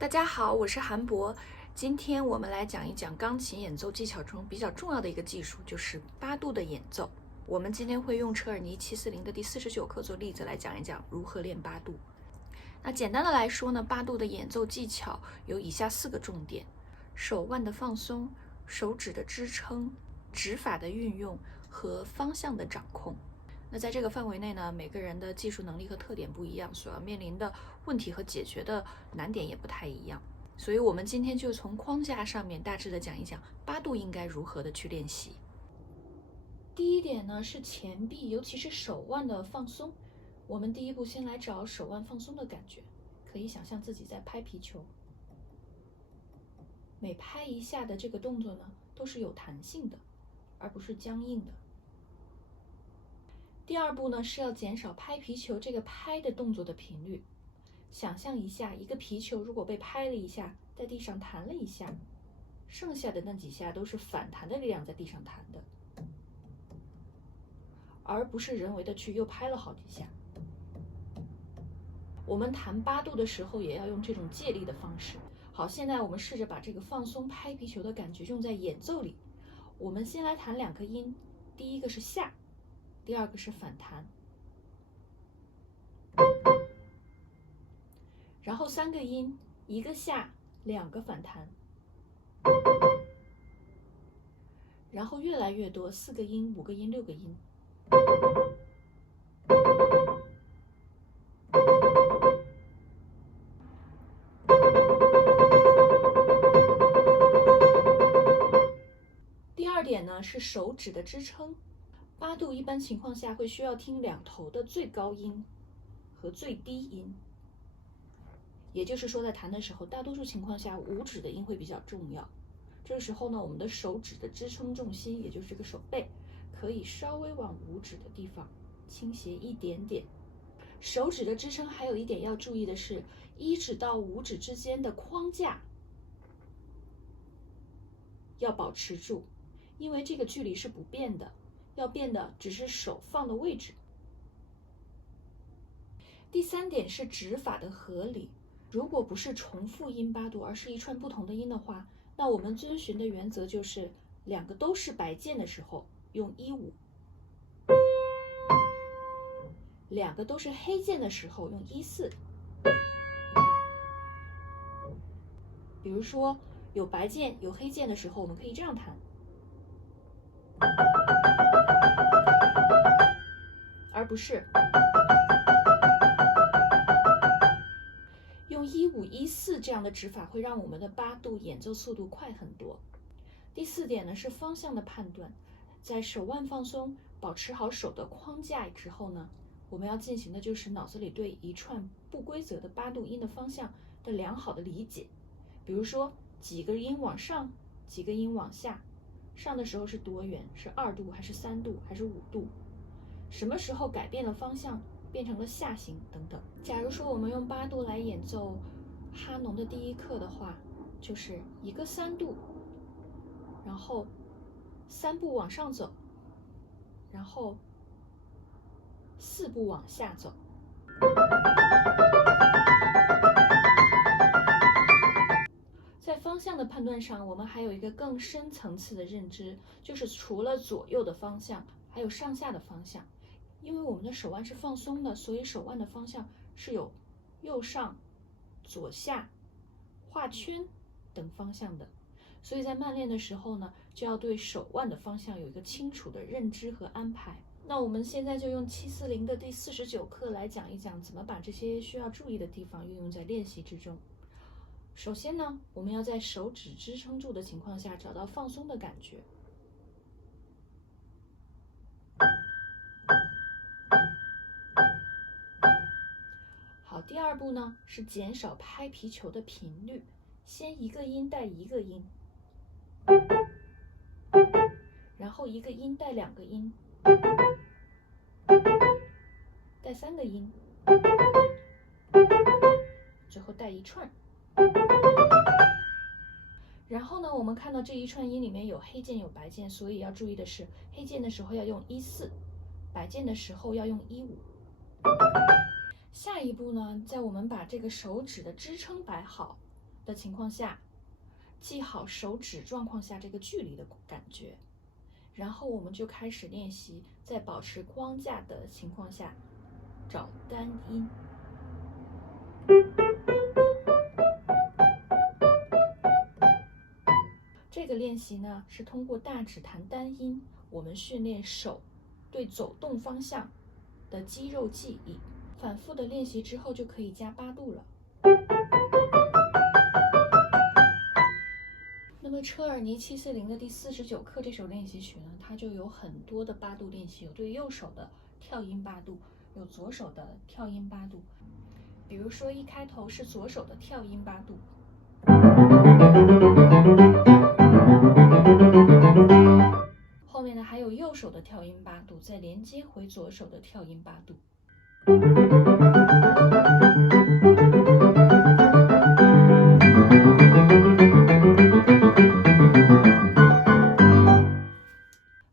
大家好，我是韩博。今天我们来讲一讲钢琴演奏技巧中比较重要的一个技术，就是八度的演奏。我们今天会用车尔尼740的第49课做例子来讲一讲如何练八度。那简单的来说呢，八度的演奏技巧有以下4个重点：手腕的放松、手指的支撑、指法的运用和方向的掌控。那在这个范围内呢，每个人的技术能力和特点不一样，所要面临的问题和解决的难点也不太一样。所以我们今天就从框架上面大致的讲一讲八度应该如何的去练习。第一点呢是前臂，尤其是手腕的放松。我们第一步先来找手腕放松的感觉，可以想象自己在拍皮球，每拍一下的这个动作呢都是有弹性的，而不是僵硬的。第二步呢是要减少拍皮球这个拍的动作的频率。想象一下，一个皮球如果被拍了一下，在地上弹了一下，剩下的那几下都是反弹的力量在地上弹的，而不是人为的去又拍了好几下。我们弹八度的时候也要用这种借力的方式。好，现在我们试着把这个放松拍皮球的感觉用在演奏里。我们先来弹2个音，第一个是下，第二个是反弹，然后3个音，1个下，2个反弹，然后越来越多，4个音、5个音、6个音。第二点呢是手指的支撑。八度一般情况下会需要听2头的最高音和最低音，也就是说在弹的时候，大多数情况下5指的音会比较重要。这个时候呢，我们的手指的支撑重心，也就是这个手背，可以稍微往5指的地方倾斜一点点。手指的支撑还有一点要注意的是，1指到5指之间的框架要保持住，因为这个距离是不变的，要变的只是手放的位置。第3点是指法的合理。如果不是重复音八度，而是一串不同的音的话，那我们遵循的原则就是2个都是白键的时候用1/5，2个都是黑键的时候用1/4。比如说有白键有黑键的时候，我们可以这样弹，而不是用1/5、1/4这样的指法，会让我们的八度演奏速度快很多。第4点呢是方向的判断。在手腕放松、保持好手的框架之后呢，我们要进行的就是脑子里对一串不规则的八度音的方向的良好的理解。比如说几个音往上，几个音往下，上的时候是多远，是2度还是3度还是5度，什么时候改变了方向变成了下行等等。假如说我们用八度来演奏哈农的第1课的话，就是1个3度，然后3步往上走，然后4步往下走。在方向的判断上，我们还有一个更深层次的认知，就是除了左右的方向，还有上下的方向。因为我们的手腕是放松的，所以手腕的方向是有右上、左下、画圈等方向的。所以在慢练的时候呢，就要对手腕的方向有一个清楚的认知和安排。那我们现在就用740的第49课来讲一讲，怎么把这些需要注意的地方运用在练习之中。首先呢，我们要在手指支撑住的情况下找到放松的感觉。好，第2步呢是减少拍皮球的频率，先1个音带1个音，然后1个音带2个音，带3个音，最后带一串。然后呢，我们看到这一串音里面有黑键有白键，所以要注意的是，黑键的时候要用1/4，白键的时候要用1/5。下一步呢，在我们把这个手指的支撑摆好，的情况下，记好手指状况下这个距离的感觉，然后我们就开始练习在保持框架的情况下找单音。这个练习呢，是通过大指弹单音，我们训练手对走动方向的肌肉记忆。反复的练习之后，就可以加8度了。那么车尔尼740的第49课这首练习曲呢，它就有很多的8度练习，有对右手的跳音8度，有左手的跳音8度。比如说一开头是左手的跳音8度，后面呢还有右手的跳音8度，再连接回左手的跳音8度。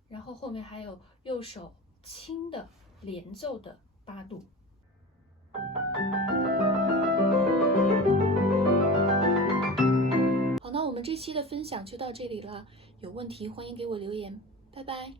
然后后面还有右手轻的连奏的8度。好，那我们这期的分享就到这里了，有问题欢迎给我留言，拜拜。